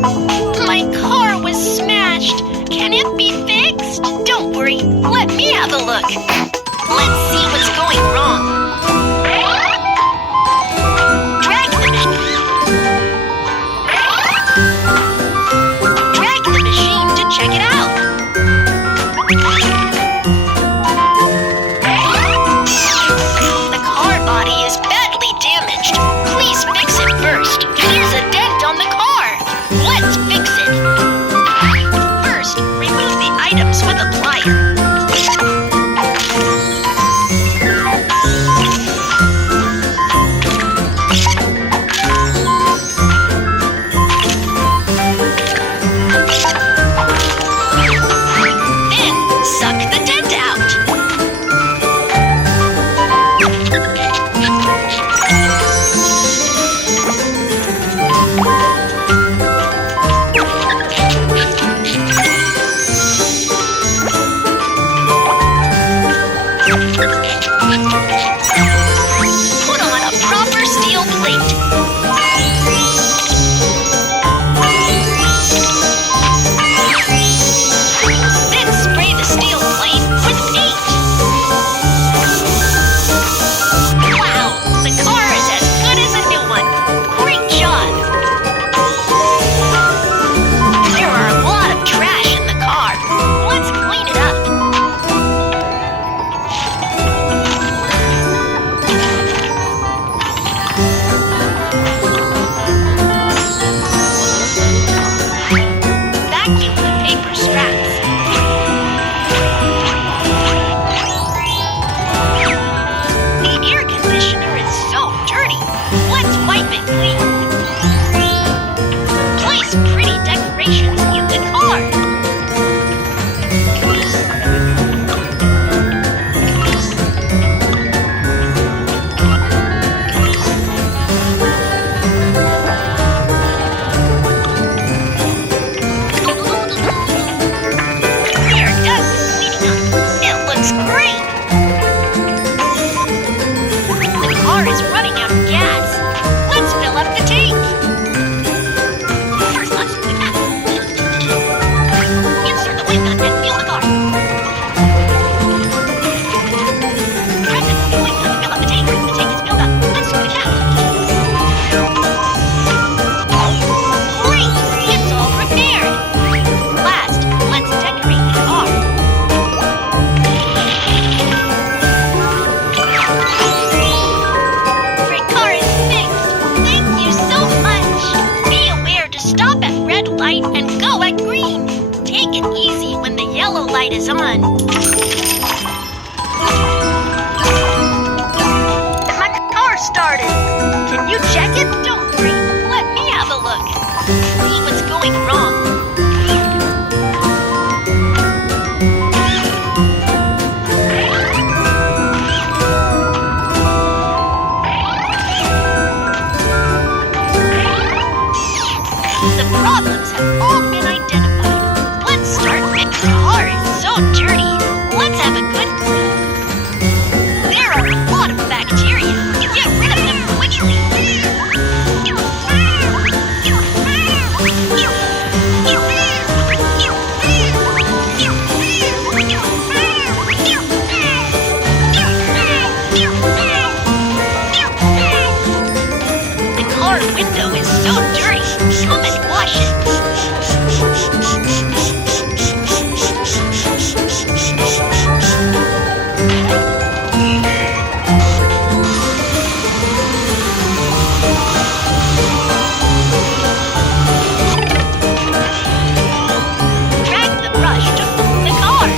My car was smashed. Can it be fixed? Don't worry. Let me have a look. Let's see what's going wrong. Drag the machine to check it out. The car body is badly damaged. Please fix it first. There's a dent on the car. Let's fix it. First, remove the items with a plier. Then, suck the dent out. Put on a proper steel plate. Then spray the steel plate with paint. Wow, the car is as good as a new one. Great job. There are a lot of trash in the car. Let's clean it up. Vacuum the paper scraps. The air conditioner is so dirty. Let's wipe it clean. Place pretty decorations in the car. We are done cleaning up. It looks great. The car is running out of gas. Let's fill up the tank. First, let's do the cap. Insert the wind nut and fuel the car. Press it, the wind nut to fill up the tank. The tank is filled up. Let's do the cap. Great! It's all prepared. Last, let's decorate the car. Great car is fixed. Thank you so much. Be aware to stop at red light and go at green. Take it easy when the yellow light is on. My car started. Can you check it? Don't worry. Let me have a look. See what's going wrong. The problems have all been identified. Let's start with the car is so dirty. Let's have a good clean. There are a lot of bacteria. Get rid of them quickly. The car window is so dirty. Come and wash it. Drag the brush to foam the car.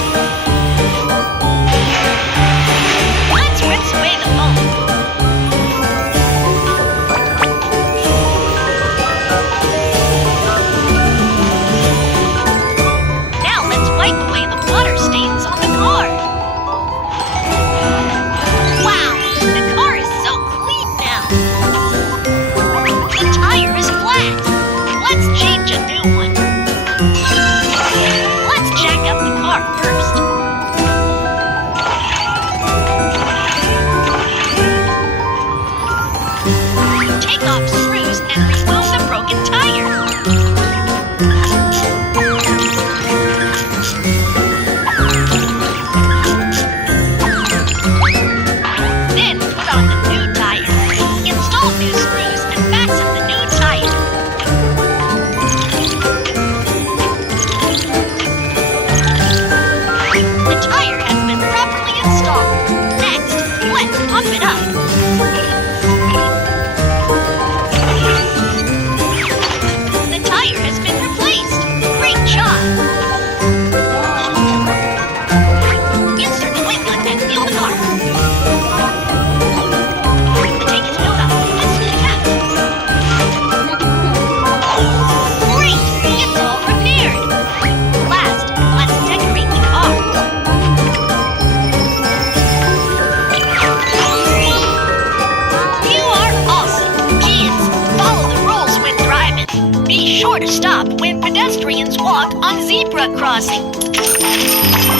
Let's rinse away the foam. Now let's wipe away the water stains on the car. Wow, the car is so clean now. The tire is flat. Let's change a new one. Let's jack up the car first. Take off screws and remove the broken tire. stop when pedestrians walk on zebra crossing.